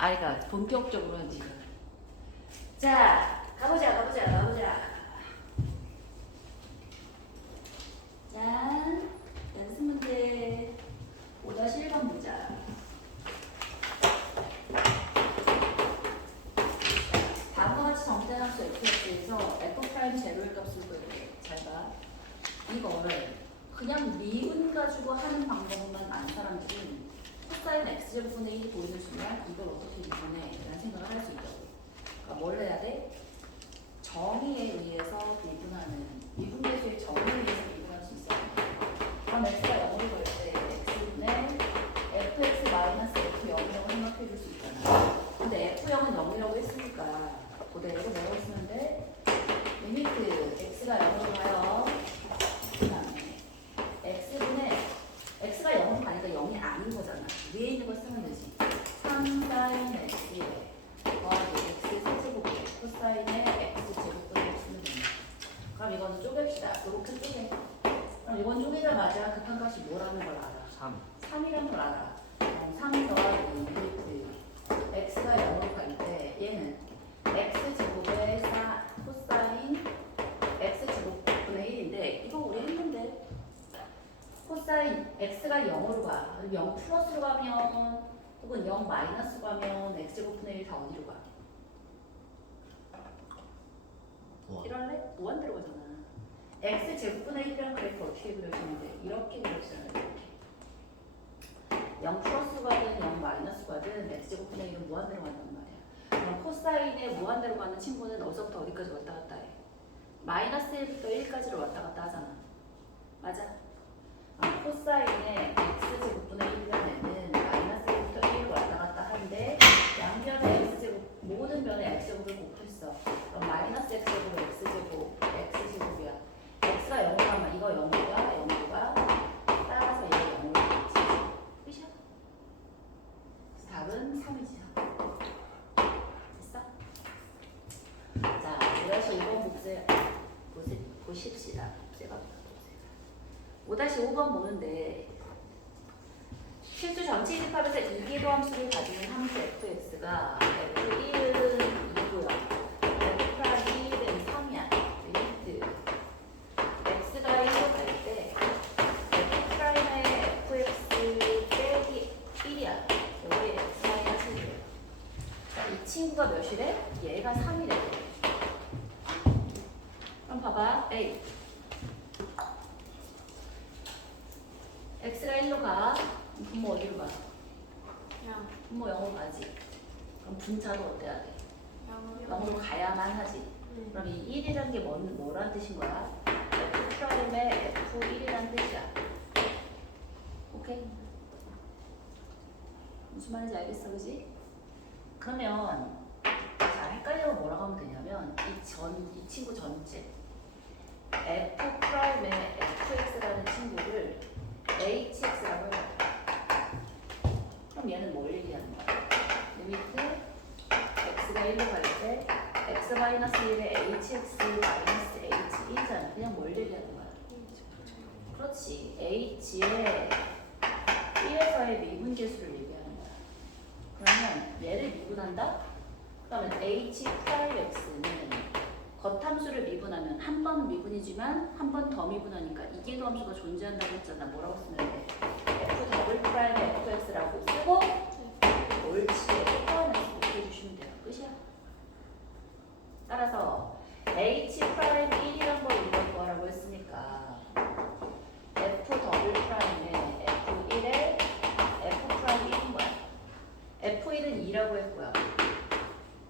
아이가 본격적으로는 지금. 자, 가보자. 자, 연습 문제 5-1번 보자. 다음과 같이 정대한 함수 fx에서 f' 제로의 값을 구해보래. 잘 봐. 이거를 그냥 미분 가지고 하는 방법만 아는 사람들은 코사인 x제곱분의 1이 보이는 순간 이걸 어떻게 미분해? 라는 생각을 할 수 있다고. 그러니까 뭘 해야 돼? 정의에 의해서 미분하는, 미분계수의 정의에 의해서 미분할 수 있어요. 그럼 x가 0을 볼 때 x분의 fx 마이너스 f0이라고 생각해 줄 수 있잖아. 근데 f0은 0이라고 했으니까 그대로 뭐라고 쓰면 돼? 리미트 x가 0으로 가요. 그 다음에 x분의 x가 0으로 가니까 0이 아닌 거잖아. 위에 있는 거 쓰면 되지. 3sin x에 x 세제곱에 코사인의 x 제곱분을 쓰면 됩니다. 그럼 이거는 쪼갭시다. 이렇게 쪼개. 그럼 이건 쪼개자마자 급한 값이 뭐라는 걸 알아? 3이라는 걸 알아. 그럼 3 더하기 리미트 x가 0으로 갈 때 얘는 x 제곱의 코사인 x 제곱분의 1인데 이거 우리 했는데 코사인 x가 0으로 가. 0 플러스로 가면 혹은 0 마이너스로 가면 x제곱분의 1 다 어디로 가? 이럴래? 무한대로 가잖아. x제곱분의 1이라는 그래프 어떻게 그려지는데 이렇게 그려지잖아. 이렇게 0 플러스 가든 0 마이너스 가든 x제곱분의 1은 무한대로 간단 말이야. 그럼 코사인의 무한대로 가는 친구는 어디서부터 어디까지 왔다 갔다 해? 마이너스 1부터 1까지로 왔다 갔다 하잖아. 맞아? 코사인의 x제곱분의 1변에는 마이너스 1부터 1로 왔다 갔다 하는데 양변의 x제곱, 모든 변의 x제곱을 곱했어. 그럼 마이너스 x제곱 x제곱이야. x가 0으로 가면 이거 0가 따라서 얘가 0으로 가겠지. 끝이야? 답은 3이지. 됐어? 자, 이것이 5번 문제 보십시다. 제가 5-5번 보는데 실수 전체 집합에서 이계도 함수를 가지는 함수 fx가 f1은 2고요. f'1은 3이야. 리미트 x가 1로 갈 때 f'의 fx 빼기 1이야. 여기 x가 1이래. 이 친구가 몇이래? 얘가 3이래. 그럼 봐봐. A x가 1로 가. 분모 어디로 가? 분모 0으로 가지. 그럼 분자도 어때야 돼? 0으로 가야만 하지. 그럼 이 1이라는 게 뭐란 뜻인 거야? f'의 f1이란 뜻이야. 오케이? 무슨 말인지 알겠어, 그지? 그러면 자, 헷갈리면 뭐라고 하면 되냐면 이 친구 전체 f'의 fx라는 친구를 hx라고 해요. 그럼 얘는 뭘 얘기하는 거야? 리미트 x가 1로 갈 때 x-1의 hx 마이너스 h1이잖아. 그냥 뭘 얘기하는 거야? 그렇지. h의 1에서의 미분계수를 얘기하는 거야. 그러면 얘를 미분한다? 그러면 h'x는 겉함수를 미분하면 한 번 미분이지만 한 번 더 미분하니까 이계도 함수가 존재한다고 했잖아. 뭐라고 쓰면 돼? f 더블 프라임 fx라고 쓰고 옳지에 포함해서 곱해주시면 돼요. 끝이야. 따라서 h 프라임 1이란 걸 우리가 구하라고 했으니까 f 더블 프라임에 f1에 f 프라임 1인 거야. f1은 2라고 했고요.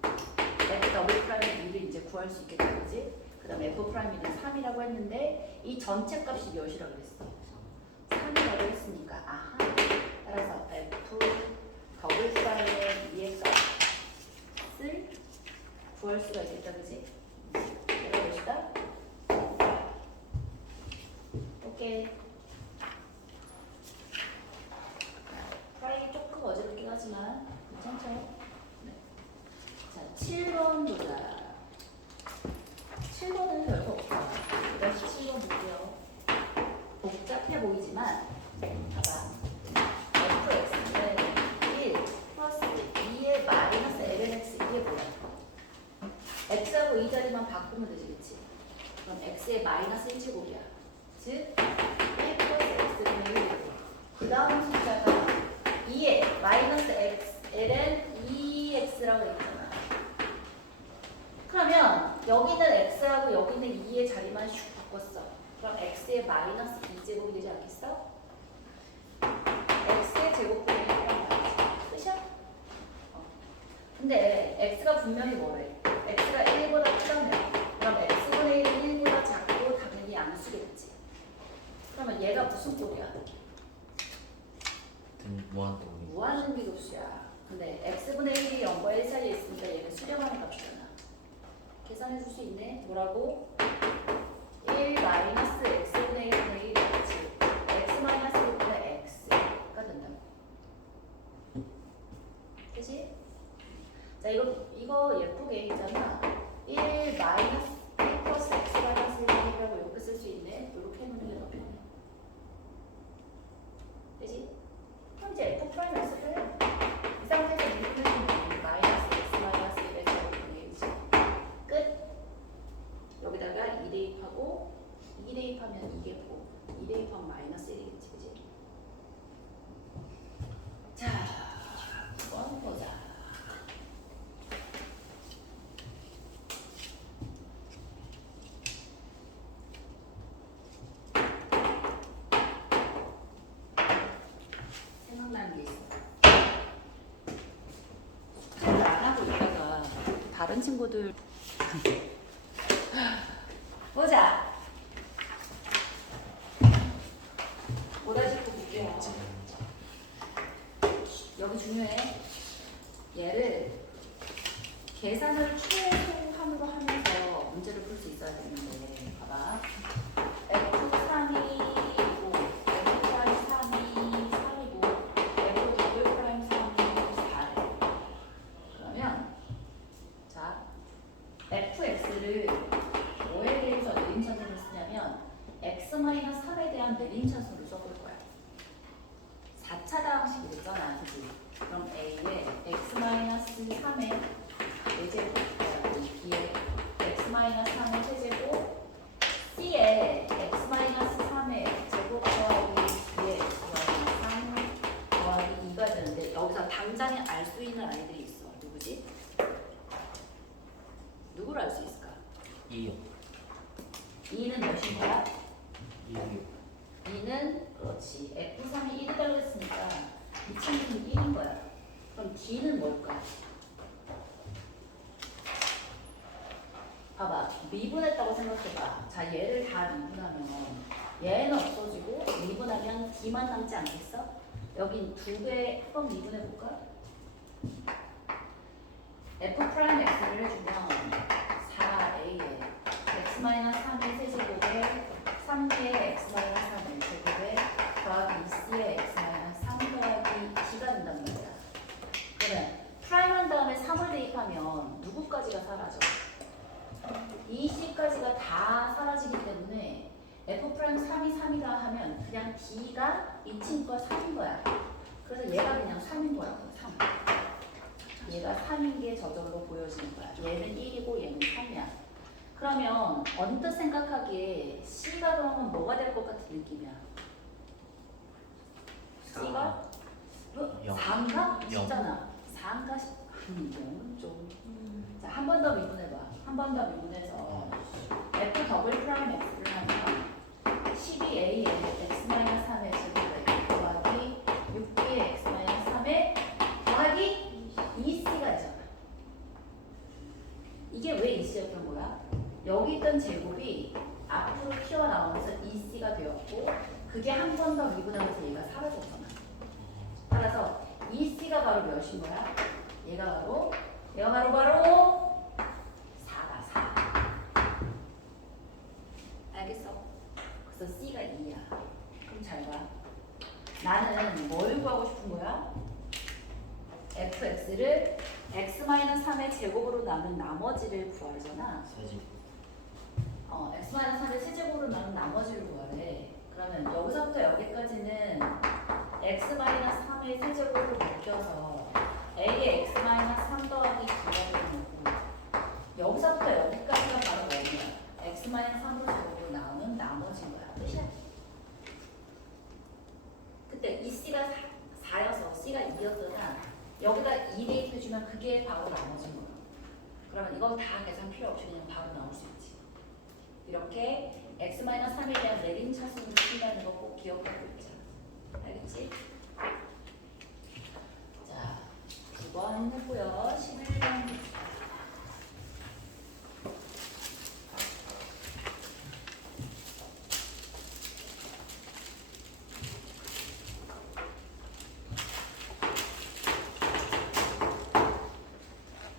f 더블 프라임 2를 이제 구할 수 있겠다, 그지? 그 다음에 f 프라임은 3이라고 했는데 이 전체 값이 몇이라고 그랬어? 3이라고 했으니까 아하. 따라서 f 더블 프라임의 2의 값을 구할 수가 있겠다, 그지? 얘가 몇이다? 오케이. 프라임이 조금 어지럽긴 하지만 괜찮죠? 네. 자, 7번 보자. 7번은 별거 없다. 다시 7번 볼게요. 복잡해 보이지만 봐봐. fx는 1 플러스 2의 마이너스 풀면 되지, 그치? 그럼 x의 마이너스 1제곱이야. 즉 1 플러스 x분의 1이고 그 다음 숫자가 2에 마이너스 x ln 2x라고 했잖아. 그러면 여기는 x하고 여기는 2의 자리만 슉 바꿨어. 그럼 x의 마이너스 2제곱이 되지 않겠어? x의 제곱분의 1이란 말이지. 끝이야? 근데 x가 분명히 뭐래? x가 1보다 크다며. 그럼 x분의 1은 1보다 작고 당연히 양수겠지. 그러면 얘가 무슨 꼴이야? 무한동이. 무한 비급수야. 근데 x분의 1이 0과 1 사이에 있으니까 얘는 수렴하는 값이잖아. 계산해 줄 수 있네. 뭐라고? 1 마이너스 x분의 1분의 1이었지. x 마이너스 1분의 x가 된다고. 그치? 자, 이거 예쁘게 있잖아. 1 마이너스 1 플러스 x 마이너스 1이라고 이렇게 쓸 수 있네. 이렇게 해놓는 게 더 편해. 그치? 그럼 이제 f 프라임 x를 이 상태에서 인분해주면 마이너스 x 마이너스 1의 제곱분의 1이지. 끝. 여기다가 2 대입하고 2 대입하면 이게 뭐 2 대입하면 마이너스 1이겠지. 그치? 자, 9번 보자. 생각나는 게 있어. 숙제를 안 하고 있다가 다른 친구들 보자. 5-9 볼게요. 여기 중요해. 얘를 계산을 최소한으로 하면서 문제를 풀 수 있어야 되는데 봐봐. F3이고 F' 3이 3이고 F 더블 프라임 3이 4래. 그러면 자 fx를 뭐에 대해서 내림차순을 쓰냐면 x-3에 대한 내림차순을 써볼 거야. 4차 다항식이 됐잖아, 그치? 그럼 a에 x-3의 4제곱 b에 x-3의 세제곱 c에 x-3의 제곱 더하기 b에 x-3 더하기 2가 되는데 여기서 당장에 알 수 있는 아이들이 있어. 누구지? 누구를 알 수 있을까? 2요. 2는 몇인 거야? 2요. 2는 그렇지. F3이 1이라고 했으니까 이 친구는 1인 거야. 그럼 D는 뭘까? 봐봐. 미분했다고 생각해봐. 자, 얘를 다 미분하면 얘는 없어지고 미분하면 D만 남지 않겠어? 여긴 두 개 한번 미분해볼까? F'X를 해주면 4A에 X-3의 세제곱에 3B의 X-3의 제곱에 더하기 2C의 X-3 더하기 D가 된단 말이야. 그래. 프라임 한 다음에 3을 대입하면 누구까지가 사라져? 2C까지가 다 사라지기 때문에 F' 3이 3이다 하면 그냥 D가 이 친구가 3인 거야. 그래서 얘가 그냥 3인 거야. 3. 얘가 3인 게 저절로 보여지는 거야. 얘는 1이고 얘는 3이야. 그러면 언뜻 생각하기에 C가 그러면 뭐가 될 것 같은 느낌이야? C가? 4인가? 쉽잖아. 4인가? 0은 좀. 자, 한 번 더 미분해봐. 한 번 더 미분해서 F 더블 프라임 X를 하면 12A의 X-3의 제곱에 더하기 6B의 X-3의 더하기 2C가 있잖아. 이게 왜 2C였던 거야? 여기 있던 제곱이 앞으로 튀어나오면서 2C가 되었고 그게 한 번 더 미분하면서 얘가 사라졌잖아. 따라서 2C가 바로 몇인 거야? 얘가 바로 4가 4. 알겠어? 그래서 C가 2야. 그럼 잘 봐. 나는 뭘 구하고 싶은 거야? fx를 x-3의 제곱으로 나눈 나머지를 구하잖아. 세제곱. x-3의 세제곱으로 나눈 나머지를 구하래. 그러면 여기서부터 여기까지는 x-3의 세제곱으로 바뀌어서 a의 x-3 더하기 2가 되는 거고 여기서부터 여기까지가 바로 뭐냐? 대입해주면 그게 바로 나머지인 거야. 그러면 이거 다 계산 필요 없이 그냥 바로 나올 수 있지. 이렇게 x-3에 대한 내림 차순으로 쓴다는 거 꼭 기억하고 있자. 알겠지? 자, 9번 했고요. 11번.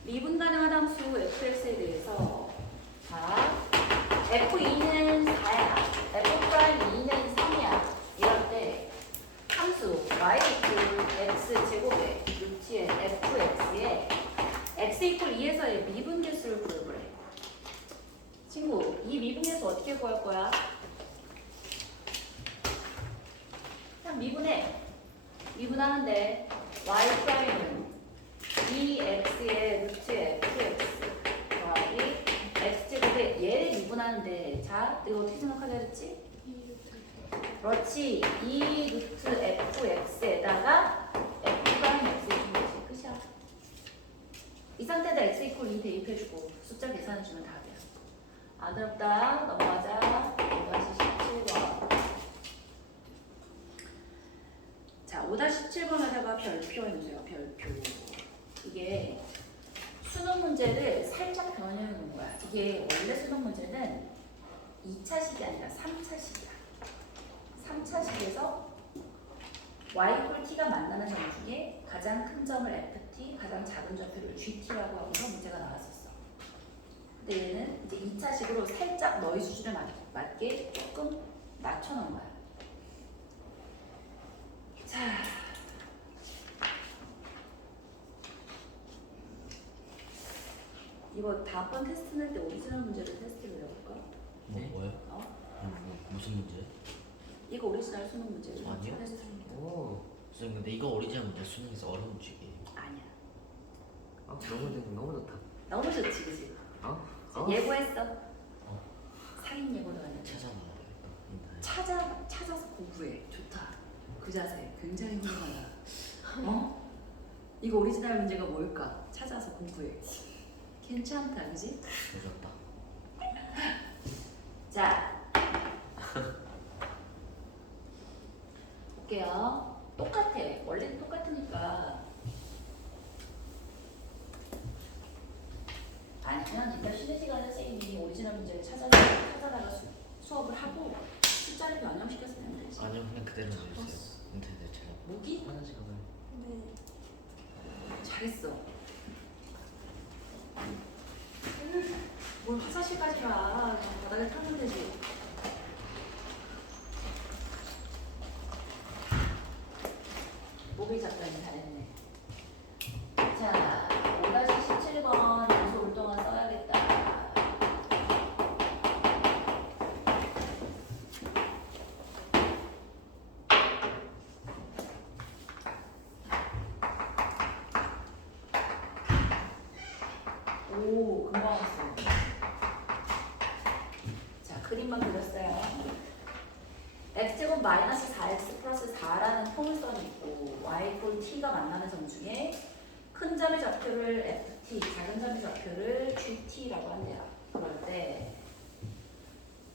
미분 가능한 함수 fx에 대해서 자, f2는 4야, f'2는 3이야. 이럴 때 함수 y 이퀄 x 제곱에 루트의 fx에 x 이퀄 2에서의 미분계수를 구해보래. 친구, 이 미분계수 어떻게 구할 거야? 그냥 미분해. 미분하는데 y 프라임은 2x의 루트의 fx 더하기 x제곱에 얘를 미분하는데 자, 내가 어떻게 생각하자 그랬지? 그렇지. 2 루트 fx에다가 f'x를 주면 되지. 끝이야. 이 상태에다 x 이퀄 2 대입해주고 숫자 계산해주면 답이야. 안 어렵다. 넘어가자. 5-17번. 자, 5-17번에다가 별표 해주세요. 별표. 이게 수능 문제를 살짝 변형해 놓은 거야. 이게 원래 수능 문제는 2차식이 아니라 3차식이야. 3차식에서 y 꼴 t가 만나는 점 중에 가장 큰 점을 ft, 가장 작은 좌표를 gt라고 하고서 문제가 나왔었어. 근데 얘는 이제 2차식으로 살짝 너희 수준에 맞게 조금 낮춰놓은 거야. 자, 이거 다음번 테스트 낼 때 오리지널 문제를 테스트를 해볼까? 네? 뭐요? 무슨 문제? 이거 오리지널 수능 문제를 아니요. 테스트를 해. 오. 선생님 근데 이거 오리지널 문제 수능에서 어려운 문제예요. 아니야. 아 너무 좋다. 너무 좋지, 그지? 어? 예고했어. 상인 예고도 아니야. 찾아봐야겠다. 찾아서 공부해. 좋다. 그 자세 굉장히 훌륭하다. 어? 이거 오리지널 문제가 뭘까? 찾아서 공부해. 괜찮다, 그지? 조졌다. 자, 볼게요. 똑같아. 원래는 똑같으니까. 아니면 일단 쉬는 시간에 선생님이 오리지널 문제를 찾아다가 수업을 하고 숫자를 변형시켜서 내면 되지. 아니요 그냥 그대로 내주세요. 인터넷 찾아. 무기? 화장실 가봐요. 잘했어. 뭘 화장실까지 가. 그냥 바닥에 타면 되지. 목이 작가님 잘했네. 자, 5-17번 연소 올 동안 써야겠다. 오, 금방 왔어. 자, 그림만 그렸어요. x제곱 마이너스 4x 플러스 4라는 통일선이 있고 y 꼴 t가 만나는 점 중에 큰 점의 좌표를 ft, 작은 점의 좌표를 gt라고 한대요. 그럴 때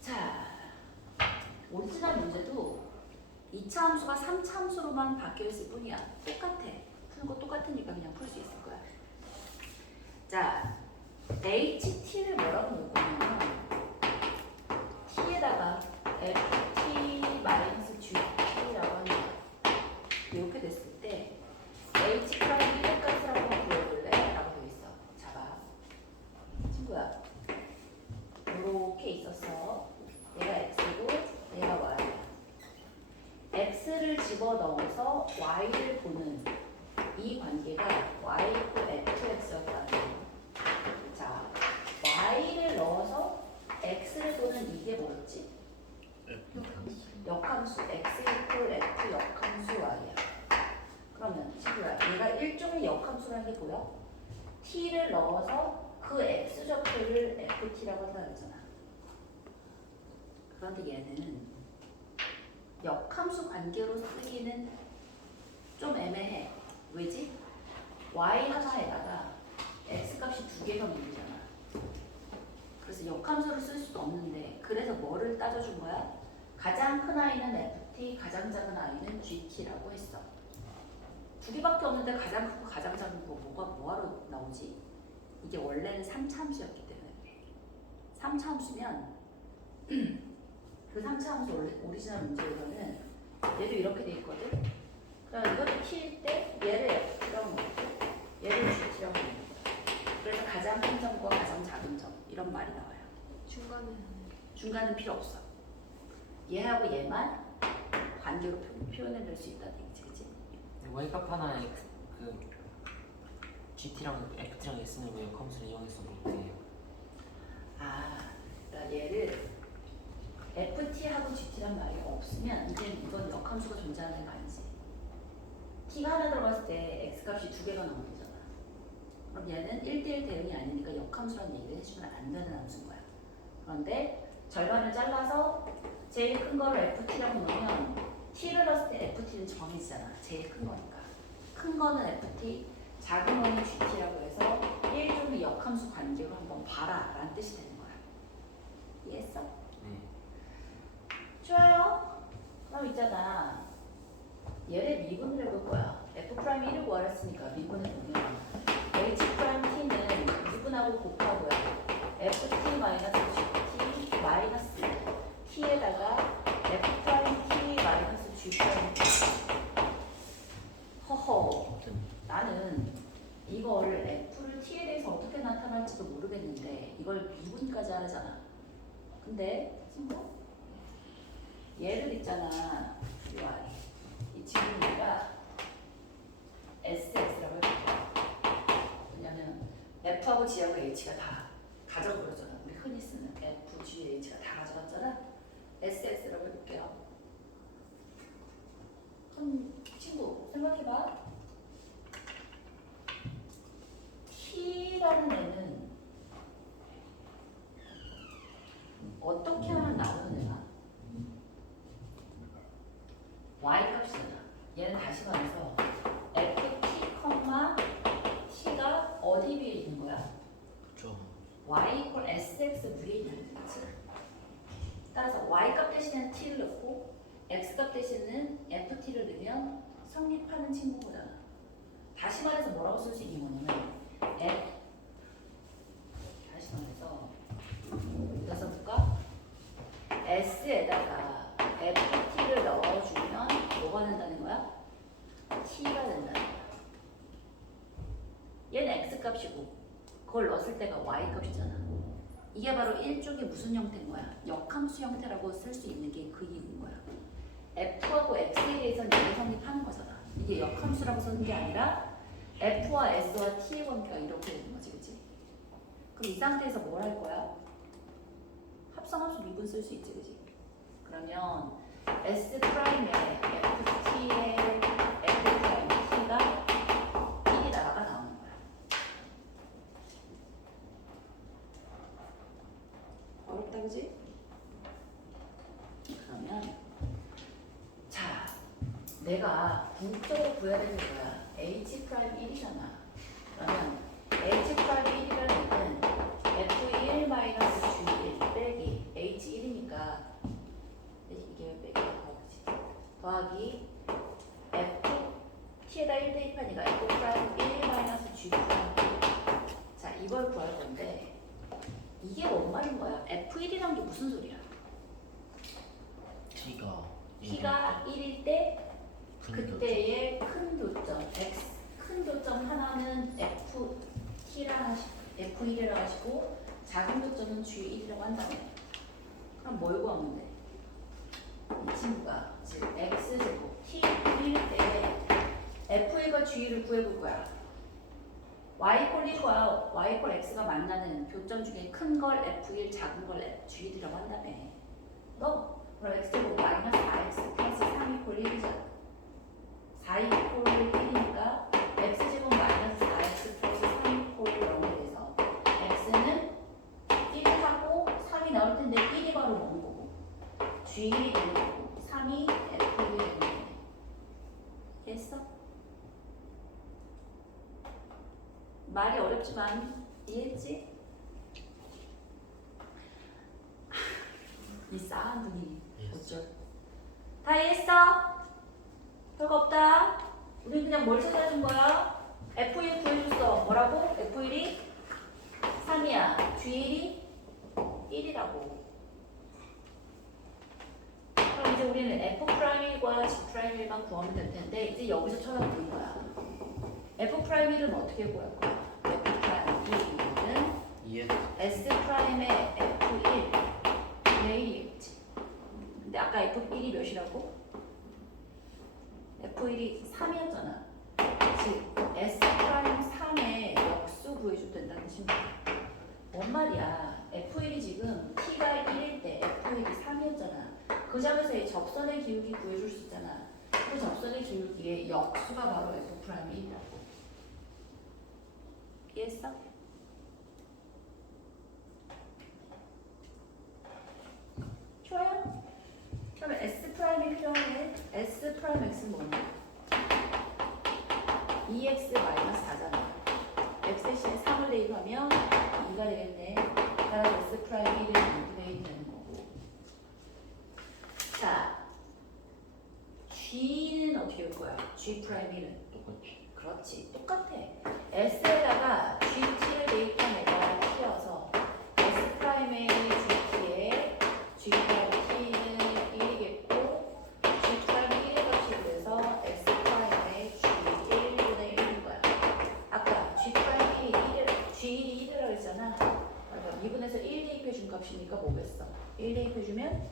자, 오리지널 문제도 2차 함수가 3차 함수로만 바뀌어있을 뿐이야. 똑같아. 푸는 거 똑같으니까 그냥 풀 수 있을 거야. 자, ht를 뭐라고 놓을 거냐면 t에다가 ft-gt라고 하는 거야. 이렇게 됐을 때 h 프라임 1의 값을 한번 구해볼래? 라고 되어 있어. 잡아. 친구야. 이렇게 있었어. 얘가 x고 얘가 y야. x를 집어넣어서 y를 보는 이 관계가 y = fx였다는 거야. 자, y를 넣어서 x를 보는 이게 뭐였지? 역함수 x = f 역함수 y야. 그러면 친구야, 얘가 일종의 역함수라는 게 보여? t를 넣어서 그 x 좌표를 ft라고 한다 그랬잖아. 그런데 얘는 역함수 관계로 쓰기는 좀 애매해. 왜지? y 하나에다가 x 값이 두 개가 문제잖아. 그래서 역함수를 쓸 수도 없는데 그래서 뭐를 따져준 거야? 가장 큰 i는 ft, 가장 작은 i는 gt라고 했어. 두 개밖에 없는데 가장 크고 가장 작은 거 뭐하러 나오지? 이게 원래는 3차 함수였기 때문에 그래. 3차 함수면 그 3차 함수 오리지널 문제에서는 얘도 이렇게 돼 있거든? 그럼 이것도 t일 때 얘를 f라고 놓고 얘를 gt라고 놓는 거야. 그래서 가장 큰 점과 가장 작은 점 이런 말이 나와요. 중간은 필요 없어. 얘하고 얘만 관계로 표현해낼 수 있다는 얘기지, 그치? y값 하나에 그 gt랑 ft랑 s는 왜 역함수를 이용해서 못해요? 아, 그러니까 얘를 ft하고 gt란 말이 없으면 이제 이건 역함수가 존재하는 거 아니지? t가 하나 들어갔을 때 x값이 두 개가 나오는 거잖아. 그럼 얘는 1대1 대응이 아니니까 역함수라는 얘기를 해주면 안 되는 함수인 거야. 그런데 절반을 잘라서 제일 큰 거를 ft라고 놓으면 t를 넣었을 때 ft는 정해지잖아. 제일 큰 거니까. 큰 거는 ft, 작은 거는 gt라고 해서 일종의 역함수 관계로 한번 봐라 라는 뜻이 되는 거야. 이해했어? 네. 좋아요. 그럼 있잖아. 얘를 미분을 해볼 거야. f'이 1을 구하랬으니까 미분을 보면 h't는 미분하고 곱하고요. ft 마이너스 gt 마이너스 t에다가 f't 마이너스 g'. 허허. 나는 이거를 f를 t에 대해서 어떻게 나타날지도 모르겠는데 이걸 미분까지 하잖아. 근데 친구 얘를 있잖아. 이 지분이가 SX라고 해볼게요. 왜냐면 F하고 G하고 H가 다 가져버렸잖아. 우리 흔히 쓰는 F, G, H가 다 가져갔잖아. SX라고 해볼게요. 그럼 친구 생각해봐. T라는 애는 어떻게 하면 나오는 애가? y 값이잖아. 얘는 다시 말해서 ft, t가 어디 위에 있는 거야? 그쵸. y 이퀄 sx 위에 있는 거지. 따라서 y 값 대신에 t를 넣고 x 값 대신에는 ft를 넣으면 성립하는 친구잖아. 다시 말해서 뭐라고 쓸 수 있는 거냐면 다시 말해서 여기서 볼까? s에다가 ft를 넣어주면 뭐가 된다는 거야? t가 된다는 거야. 얘는 x값이고 그걸 넣었을 때가 y값이잖아. 이게 바로 일종의 무슨 형태인 거야? 역함수 형태라고 쓸 수 있는 게 그 이유인 거야. f하고 x에 대해서는 얘를 성립하는 거잖아. 이게 역함수라고 쓰는 게 아니라 f와 s와 t의 관계가 이렇게 되는 거지, 그치? 그럼 이 상태에서 뭘 할 거야? 합성함수 미분 쓸 수 있지, 그치? 그러면 S 프라임의 FT의 F 프라임 T가 1이다가 나오는 거야. 어렵다, 그지? 그러면 자, 내가 궁극적으로 구해야 되는 거야. H 프라임 1이잖아. 그러면 H 프라임 1이라는 얘는 F1 마이너스 G1 빼기 H1이니까 이게 빼기 더하기 F T에다 1 대입하니까 F 프라임 1 마이너스 G 프라임 1. 자, 이걸 구할 건데 이게 뭔 말인 거야? F1이란 게 무슨 소리야? T가 1일 때 그때의 큰 교점 X 큰 교점 하나는 F1이라 하시고 작은 교점은 G1이라고 한다네. 그럼 뭘 구하면 돼? 이 친구가 즉 X제곱 T1일 때 F1과 G1을 구해볼 거야. Y 이퀄 1과 Y 이퀄 X가 만나는 교점 중에 큰 걸 F1, 작은 걸 G1이라고 한다며. 너 그럼 X제곱 마이너스 4X 플러스 3 이퀄 1이잖아. 4 이퀄 1이니까 X제곱 마이너스 4X 플러스 3 이퀄 0이 돼서 X는 1하고 3이 나올 텐데 1이 바로 먹는 거고 G1이 되는 거고 3이 F1이 되는 거네. 이해했어? 말이 어렵지만 이해했지? 이 싸한 분이 어쩔? 다 이해했어? 별거 없다. 우리 그냥 뭘 찾아준 거야? F1 구해줬어. 뭐라고? F1이 3이야. G1이 1이라고. 그럼 이제 우리는 F'1과 G'1만 구하면 될 텐데 이제 여기서 찾아보는 거야. F'1은 어떻게 구할 거야? F'1은 이해. S'의 F1 내일이겠지. 근데 아까 F1이 몇이라고? F1이 3이었잖아. 즉 S'3의 역수 구해줘도 된다는 뜻입니다. 뭔 말이야? F1이 지금 T가 1일 때 F1이 3이었잖아. 그 점에서 이 접선의 기울기 구해줄 수 있잖아. 그 접선의 기울기의 역수가 바로 F'1이라고. 이해했어? 좋아요? 그러면 S'이 필요하네. S'X는 뭐냐? 2x-4잖아. x 대신에 3을 대입하면 2가 되겠네. 따라서 S'X는 2분의 1이 되는 거고. 자, G는 어떻게 올 거야? G'1은? 똑같이. 그렇지. 똑같아. S에다가 GT를 대입한 애가 T여서 S'의 GT에 G'T는 1이겠고 G'1의 값이 그래서 S'의 G1분의 1인 거야. 아까 G'1이 1이 1이라고 했잖아. 그러니까 2분에서 1 대입해준 값이니까 뭐겠어? 1 대입해주면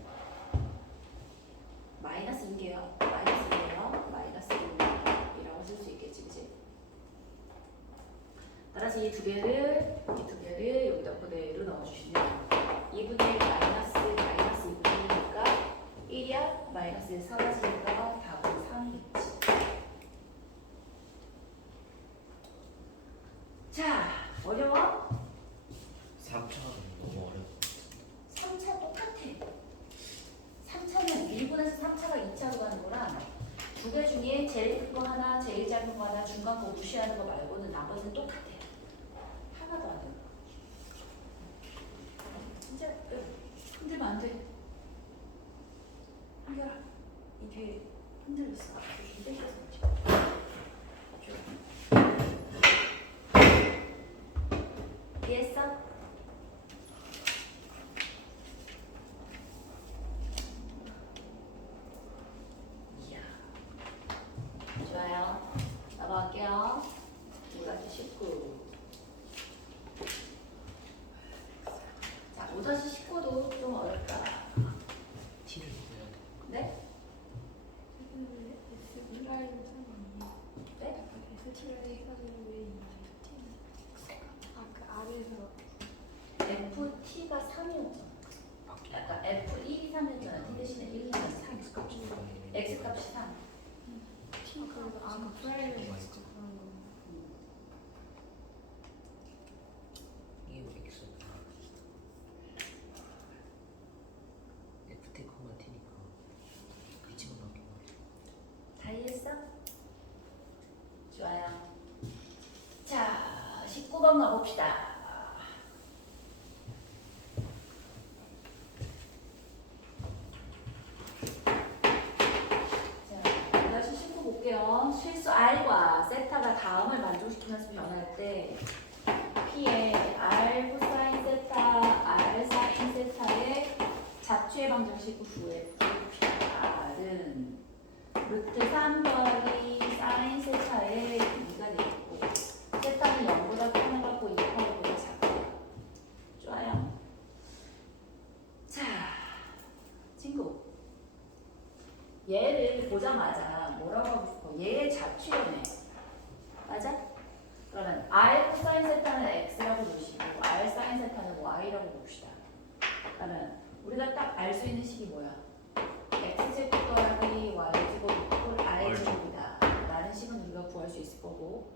마이너스 2개요. 마이너스 2개요. 마이너스 2이라고 쓸 수 있겠지, 그치? 따라서 이 두 개를 여기다 그대로 넣어주시면 2분의 1 마이너스 2분의 1이니까 1이야 마이너스 1 사라지니까 답은 3이겠지. 자, 어려워? 3차는 너무 어려워. 3차 똑같아. 3차는 1분에서 3차가 2차로 가는 거랑 두 개 중에 제일 큰 거 하나, 제일 작은 거 하나, 중간 거 무시하는 거 말고는 나머지는 똑같아. 하나도 안 돼. 진짜 흔들면 안 돼. 한결아, 이 뒤에 흔들렸어. 흔들려서 그렇지. 이해했어? 이야. 좋아요. 넘어갈게요. 5-19. 자, 5-19도 좀 어렵다. T를 구해야 돼. 네? FT가 3이었잖아. 약간 F1이 3이었잖아. T 대신에 1이 3. X 값이 3. 이게 뭐 X FT, T니까 그 집어넣기 다 이해했어? 좋아요. 자, 19번 가봅시다. 자, 다시 19 볼게요. 실수 R과 세타가 다음을 만족시키면서 변할 때 P의 R 코사인 세타, R 사인 세타의 잡취의 방정식 구해 봅시다. R은 루트 3 더하기 사인 세타의 2가 되겠고 세타는 0보다 크면 갖고 2파이보다 작고. 좋아요. 자, 친구 얘를 보자마자 뭐라고 하고 싶어? 얘의 잡취연해. 맞아? 그러면 R 코사인 세타는 X라고 놓으시고 R 사인 세타는 Y라고 봅시다. 그러면 우리가 딱 알 수 있는 식이 뭐야? X제곱 더하기 Y제곱 이퀄 R제곱이다 라는 식은 우리가 구할 수 있을 거고.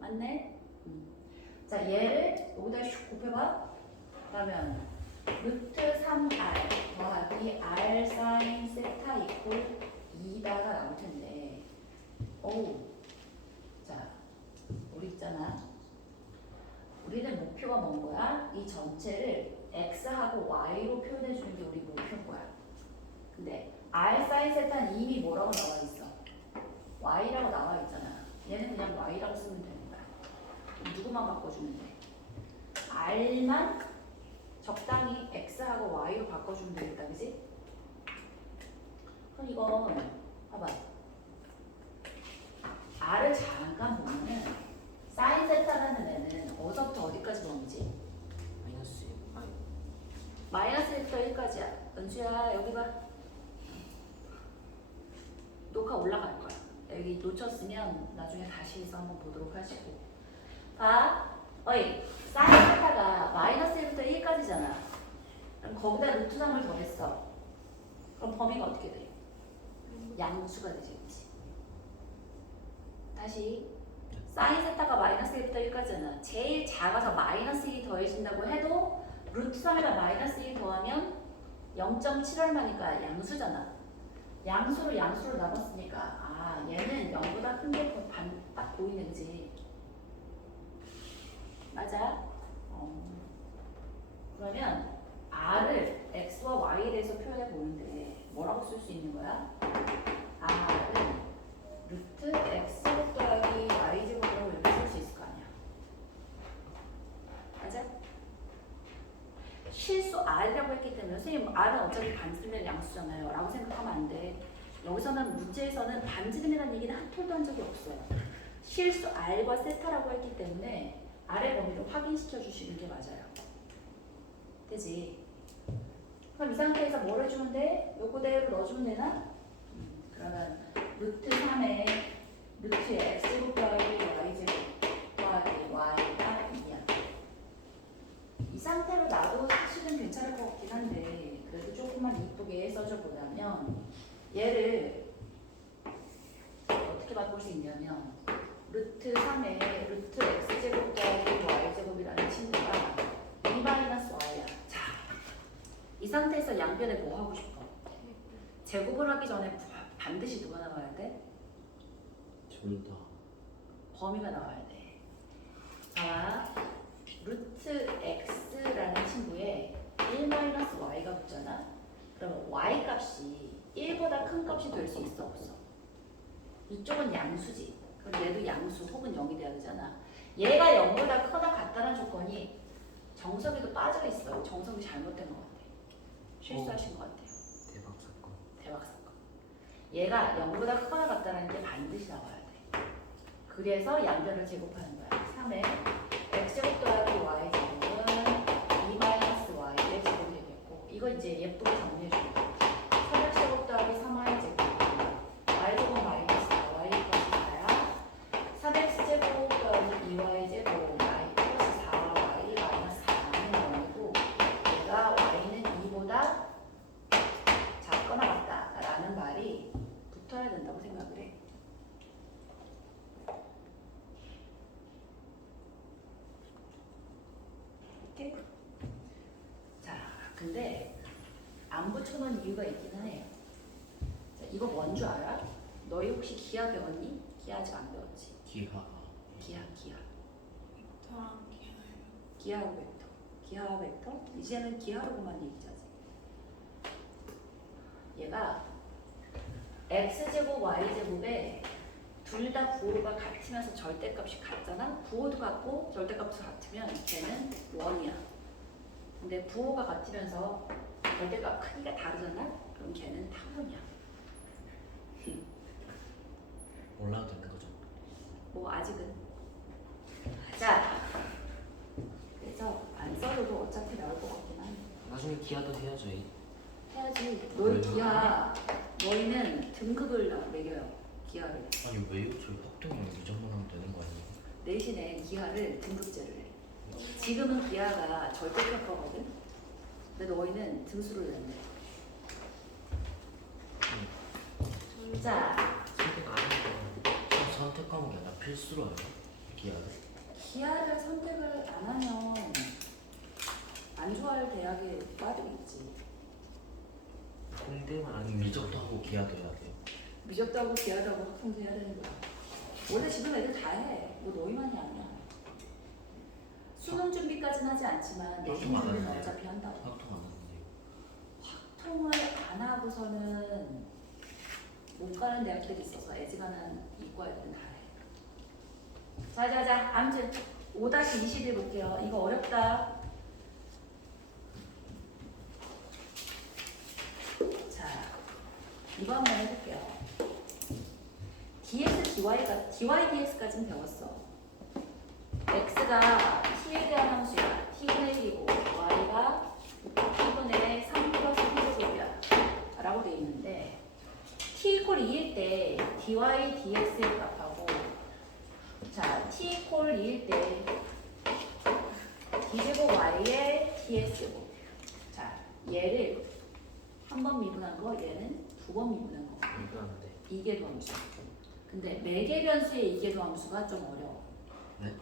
맞네? 자, 얘를 여기다 슉 곱해봐. 그러면 루트 3R 더하기 R 사인 세타 이퀄 2다가 나올 텐데. 오, 자, 우리 있잖아. 목표가 뭔 거야? 이 전체를 x하고 y로 표현해 주는 게 우리 목표인 거야. 근데 r 사인 세타는 이미 뭐라고 나와 있어? y라고 나와 있잖아. 얘는 그냥 y라고 쓰면 되는 거야. 누구만 바꿔주면 돼? r만 적당히 x하고 y로 바꿔주면 되겠다, 그지? 그럼 이거 봐봐. r을 잠깐 보면은 사인 세타라는 애는 어디서부터 어디까지 범위지? 마이너스 아니 마이너스 1부터 1까지야. 은수야 여기 봐. 녹화 올라갈 거야. 여기 놓쳤으면 나중에 다시 해서 한번 보도록 하시고. 봐. 어이 사인 세타가 마이너스 1부터 1까지잖아. 그럼 거기다 루트 3을 더했어. 그럼 범위가 어떻게 돼? 양수가 되지, 그치? 다시 사인 세타가 마이너스 1부터 1까지잖아. 제일 작아서 마이너스 1이 더해진다고 해도 루트 3에다 마이너스 1 더하면 0.7 얼마니까 양수잖아. 양수를 나눴으니까 아 얘는 0보다 큰 게 딱 보이는 거지. 맞아? 그러면 r을 x와 y에 대해서 표현해 보는데 뭐라고 쓸 수 있는 거야? r은 루트 x 더하기 y 제곱이라고 이렇게 쓸 수 있을 거 아니야. 맞아? 실수 r이라고 했기 때문에 선생님 r은 어차피 반지름의 양수잖아요 라고 생각하면 안 돼. 여기서는 문제에서는 반지름이라는 얘기는 한 톨도 한 적이 없어요. 실수 r과 세타라고 했기 때문에 r의 범위를 확인시켜 주시는 게 맞아요. 되지? 그럼 이 상태에서 뭘 해주면 돼? 요 그대로 넣어주면 되나? 그러면 루트 3에 루트 x제곱 더하기 y제곱 더하기 y가 2야. 이 상태로 놔도 사실은 괜찮을 것 같긴 한데 그래도 조금만 이쁘게 써줘 보자면 얘를 어떻게 바꿀 수 있냐면 루트 3에 루트 x제곱 더하기 y제곱이라는 친구가 2-y야. 자, 이 상태에서 양변에 뭐 하고 싶어? 제곱을 하기 전에 반드시 누가 나와야 돼? 둘 다. 범위가 나와야 돼. 자, 루트 x라는 친구에 1-y가 붙잖아. 그러면 y 값이 1보다 큰 값이 될 수 있어 없어? 이쪽은 양수지. 그럼 얘도 양수 혹은 0이 돼야 되잖아. 얘가 0보다 크다 같다는 조건이 정석이도 빠져 있어요. 정석이 잘못된 것 같아. 실수하신 것 같아요. 대박 사건. 대박 사건. 얘가 0보다 크거나 같다는 게 반드시 나와야 돼. 그래서 양변을 제곱하는 거야. 3에 x제곱 더하기 y제곱은 2-y의 제곱이 되겠고 이거 이제 예쁘게 정리해 주는 거야. 3x제곱 더하기 3y제곱 y제곱 마이너스 4y 플러스 4야. 3x제곱 더하기 2y제곱 y 플러스 4y 마이너스 4는 0이고 얘가 y는 2보다 작거나 같다라는 말이 붙어야 된다고 생각을 해. 오케이? 자, 근데 안 붙여놓은 이유가 있기는 해요. 자, 이거 뭔 줄 알아? 너희 혹시 기하 배웠니? 기하 아직 안 배웠지? 기하. 기하. 벡터랑 기하예요. 기하하고 벡터. 기하와 벡터? 이제는 기하로만 얘기하지. 얘가 x제곱 y제곱에 둘 다 부호가 같으면서 절대값이 같잖아? 부호도 같고 절대값도 같으면 걔는 1이야. 근데 부호가 같으면서 절대값 크기가 다르잖아? 그럼 걔는 타원이야. 몰라도 되는 거죠. 뭐 아직은. 자, 그래서 안 써도 어차피 나올 것 같긴 한데. 나중에 기하도 해야죠. 해야지. 너희 기하, 너희는 등급을 매겨요. 기하를. 아니 왜요? 저희 확정이랑 이정만 하면 되는 거 아니에요? 대신에 기하를 등급제를 해. 지금은 기하가 절대평가거든. 근데 너희는 등수를 냈네. 자, 선택 안 해도 선택 과목이 아니라 필수로 해요. 기하를. 기하를 선택을 안 하면 안 좋아할 대학에 빠지겠지. 공대만 아니 아니면 미적도 하고 기하도 해야 돼요. 미적도 하고 기하도 하고 학통도 해야 되는 거야. 원래 지금 애들 다 해. 뭐 너희만이 아니야. 수능 준비 준비까지는 하지 않지만 내신 좀 안 준비는 하는데요. 어차피 한다고. 확통 안 하는데요. 통을 안 하고서는 못 가는 대학들이 있어서 애지간한 이과 애들은 다 해. 자자자, 아무튼 5-21 볼게요. 이거 어렵다. 자, 이거 한번 해볼게요. dx, dy가, dy, dx까지는 배웠어. x가 t에 대한 함수야. t분의 1이고 y가 t분의 3 플러스 t제곱이야 라고 돼 있는데 t 이퀄 2일 때 dy, dx의 값하고 자, t 이퀄 2일 때 d제곱 y의 dx제곱. 자, 얘를 한 번 미분한 거, 얘는 두 번 미분한 거. 이거 하는데. 이계도 함수. 근데 매개변수의 이계도 함수가 좀 어려워. 네?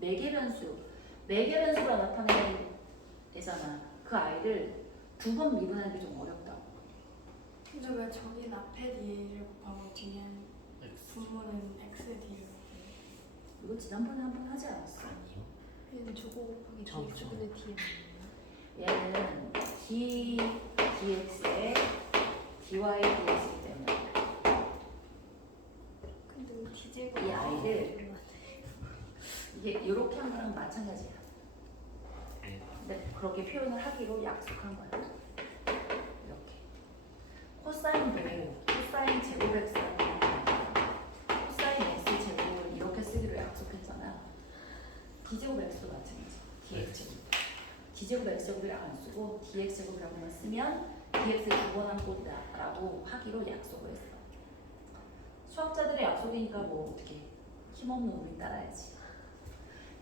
매개변수가 나타내는 애잖아. 그 아이를 두 번 미분하는 게 좀 어렵다고. 근데 왜 저긴 앞에 D를 곱하고 뒤엔 분모는 X D를 곱해요? 이거 지난번에 한 번 하지 않았어? 아니요. 얘는 저거 곱하기 처음이죠. Dx분의 D에 얘는 d dx에 dy dx 때문에 근데 왜 D제곱 이 아이를 이게 이렇게 한 거랑 마찬가지야. 네. 근데 그렇게 표현을 하기로 약속한 거야. 이렇게. 코사인도 코사인 제곱 x라는 코사인 x 제곱을 이렇게 쓰기로 약속했잖아. d제곱 x도 마찬가지. dx 제곱. d제곱 x제곱이랑 안 쓰고 dx 제곱이라고만 쓰면 dx 두 번 한 꼴이다라고 하기로 약속을 했어. 수학자들의 약속이니까 뭐 어떻게 힘없는 우리 따라야지.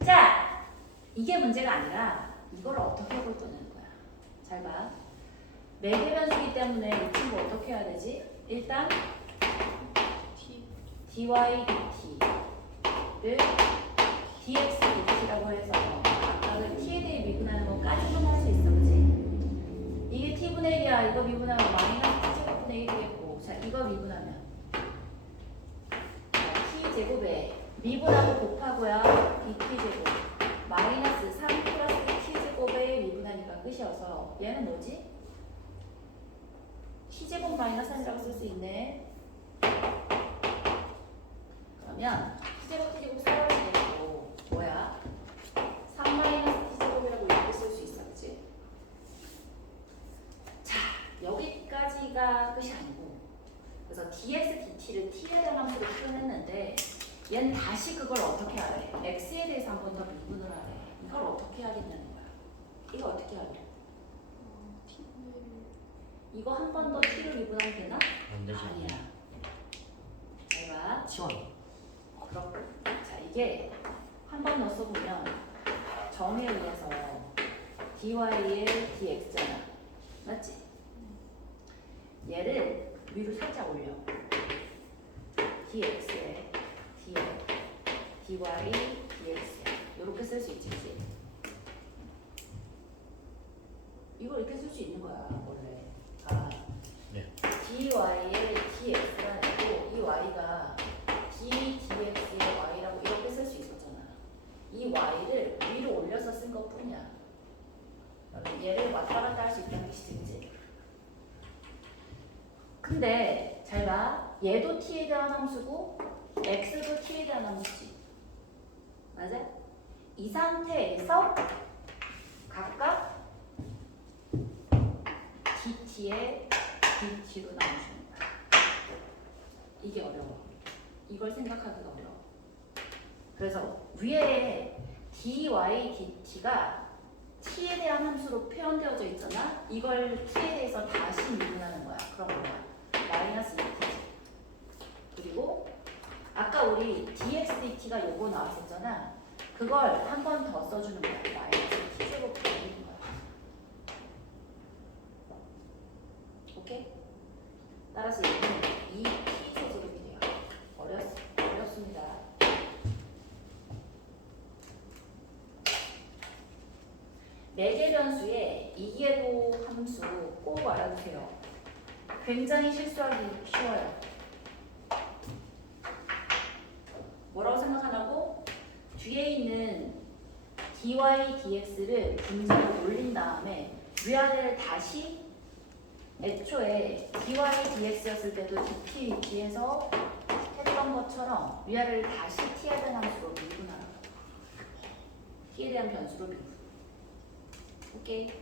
자, 이게 문제가 아니라 이걸 어떻게 해볼 거냐는 거야. 잘 봐. 매개변수기 때문에 이 친구 어떻게 해야 되지? 일단 dy dt를 dx dt라고 해서 아까는 t에 대해 미분하는 것까지만 할 수 있어, 그치? 이게 t분의 1이야. 이거 미분하면 마이너스 t제곱분의 1이겠고, 자, 이거 미분하면 t제곱에 미분하고 곱하고야 dt제곱 마이너스 3 플러스 t제곱에 미분하니까 끝이어서 얘는 뭐지? t제곱 마이너스 3이라고 쓸 수 있네. 그러면 t제곱 사라지겠고 뭐야? 3 마이너스 t제곱이라고 이렇게 쓸 수 있어, 그치? 자, 여기까지가 끝이 아니고 그래서 dx, dt를 t에 대한 함수로 표현했는데 얘는 다시 그걸 어떻게 하래? x에 대해서 한 번 더 미분을 하래. 이걸 어떻게 하겠냐는 거야. 이거 어떻게 하래? T분의 이거 한 번 더 t를 미분하면 되나? 안 되죠. 아니야. 잘 봐. 치원. 그렇고. 자, 이게 한 번 더 써보면 정에 의해서 dy의 dx잖아. 맞지? 얘를 위로 살짝 올려. dx에 dy dx야. 이렇게 쓸 수 있지, 그치? 이거 이렇게 쓸 수 있는 거야, 원래. 아, 네. dy의 dx가 아니고 이 y가 d dx의 y라고 이렇게 쓸 수 있었잖아. 이 y를 위로 올려서 쓴 것 뿐이야. 얘를 왔다 갔다 할 수 있다는 뜻이지, 그치? 근데 잘 봐. 얘도 t에 대한 함수고 x도 t에 대한 함수지. 맞아? 이 상태에서 각각 dt에 dt로 나눠주는 거야. 이게 어려워. 이걸 생각하기가 어려워. 그래서 위에 dy dt가 t에 대한 함수로 표현되어져 있잖아. 이걸 t에 대해서 다시 미분하는 거야. 그런 거야. 마이너스 2t. 그리고 아까 우리 dx dt가 요거 나왔었잖아. 그걸 한 번 더 써주는 거야. 마이너스 t제곱 되는 거야. 오케이? 따라서 얘는 2t 제곱이 돼요. 어렵습니다. 매개변수의 이계도 함수 꼭 알아두세요. 굉장히 실수하기 쉬워요. 뭐라고 생각하냐고? 뒤에 있는 dy dx를 분자로 올린 다음에 위아래를 다시 애초에 dy dx였을 때도 dt 위치에서 했던 것처럼 위아래를 다시 t에 대한 함수로 미분하라. t에 대한 변수로 미분. 오케이.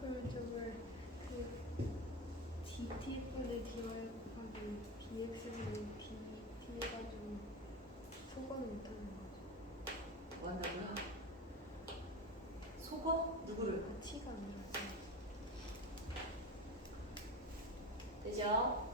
그럼 이제 왜그 dt분의 dy 곱하기 dx분의 dt 해가지고 소거는 못하는 거죠? 뭐 한다고요? 속어? 누구를? t가 아니라 되죠?